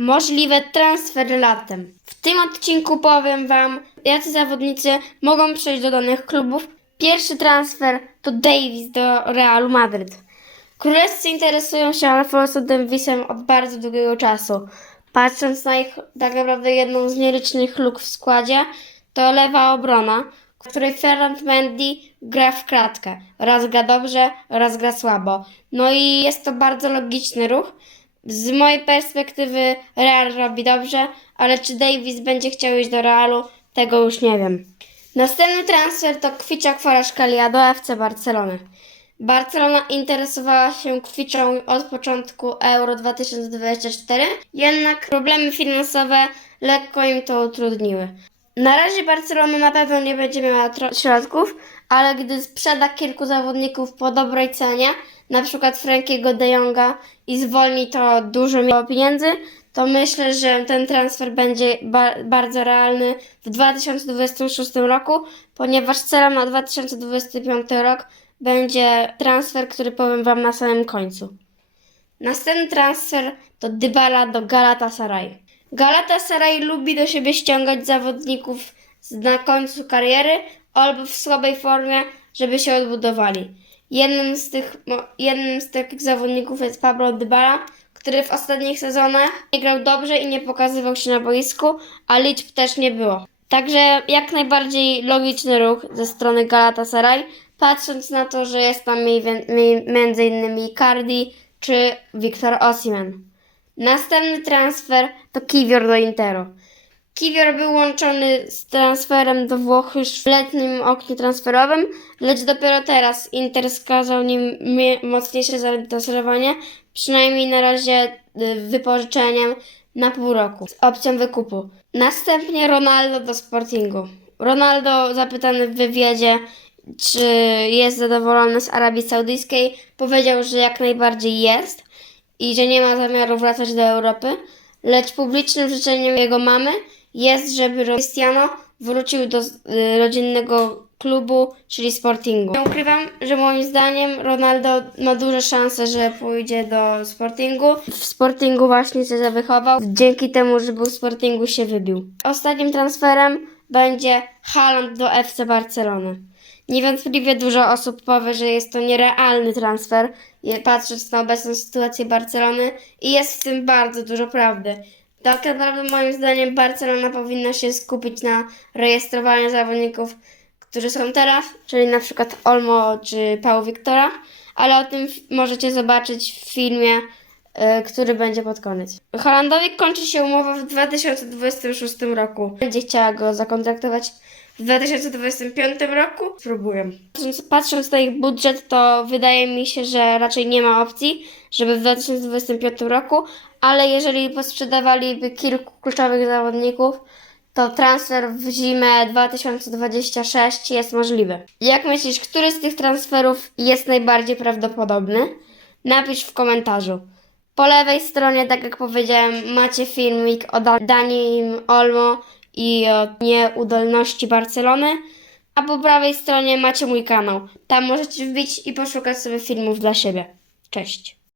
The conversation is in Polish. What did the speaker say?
Możliwe transfer latem. W tym odcinku powiem Wam, jacy zawodnicy mogą przejść do danych klubów. Pierwszy transfer to Davis do Realu Madryt. Królewscy interesują się Alfonso Davisem od bardzo długiego czasu. Patrząc na ich tak naprawdę jedną z nielicznych luk w składzie, to lewa obrona, w której Ferland Mendy gra w kratkę. Raz gra dobrze, raz gra słabo. No i jest to bardzo logiczny ruch. Z mojej perspektywy Real robi dobrze, ale czy Davis będzie chciał iść do Realu, tego już nie wiem. Następny transfer to Kwicza Kwaraszkalia do FC Barcelony. Barcelona interesowała się Kwiczą od początku Euro 2024, jednak problemy finansowe lekko im to utrudniły. Na razie Barcelona na pewno nie będzie miała środków, ale gdy sprzeda kilku zawodników po dobrej cenie, na przykład Frankiego de Jonga i zwolni to dużo pieniędzy, to myślę, że ten transfer będzie ba- bardzo realny w 2026 roku, ponieważ celem na 2025 rok będzie transfer, który powiem Wam na samym końcu. Następny transfer to Dybala do Galatasaray. Galatasaray lubi do siebie ściągać zawodników na końcu kariery albo w słabej formie, żeby się odbudowali. Jednym z tych, jednym z takich zawodników jest Pablo Dybala, który w ostatnich sezonach nie grał dobrze i nie pokazywał się na boisku, a liczb też nie było. Także jak najbardziej logiczny ruch ze strony Galatasaray, patrząc na to, że jest tam mi- mi- między innymi Cardi czy Victor Osimhen. Następny transfer to Kiwior do Interu. Kiwior był łączony z transferem do Włoch już w letnim oknie transferowym, lecz dopiero teraz Inter skazał nim mocniejsze zainteresowanie, przynajmniej na razie y, wypożyczeniem na pół roku z opcją wykupu. Następnie Ronaldo do Sportingu. Ronaldo zapytany w wywiadzie, czy jest zadowolony z Arabii Saudyjskiej, powiedział, że jak najbardziej jest i że nie ma zamiaru wracać do Europy, lecz publicznym życzeniem jego mamy jest, żeby Cristiano wrócił do y, rodzinnego klubu, czyli Sportingu. Nie ukrywam, że moim zdaniem Ronaldo ma duże szanse, że pójdzie do Sportingu. W Sportingu właśnie się zawychował, dzięki temu, że był w Sportingu się wybił. Ostatnim transferem będzie Haaland do FC Barcelony. Niewątpliwie dużo osób powie, że jest to nierealny transfer, patrząc na obecną sytuację Barcelony i jest w tym bardzo dużo prawdy. Tak naprawdę moim zdaniem Barcelona powinna się skupić na rejestrowaniu zawodników, którzy są teraz, czyli na przykład Olmo czy Pauł Wiktora, ale o tym możecie zobaczyć w filmie, który będzie pod koniec. Holandowi kończy się umowa w 2026 roku. Będzie chciała go zakontraktować w 2025 roku? Spróbuję. Patrząc, patrząc na ich budżet, to wydaje mi się, że raczej nie ma opcji, żeby w 2025 roku, ale jeżeli posprzedawaliby kilku kluczowych zawodników, to transfer w zimę 2026 jest możliwy. Jak myślisz, który z tych transferów jest najbardziej prawdopodobny? Napisz w komentarzu. Po lewej stronie, tak jak powiedziałem, macie filmik o Da- Danim Olmo i o nieudolności Barcelony, a po prawej stronie macie mój kanał. Tam możecie wbić i poszukać sobie filmów dla siebie. Cześć!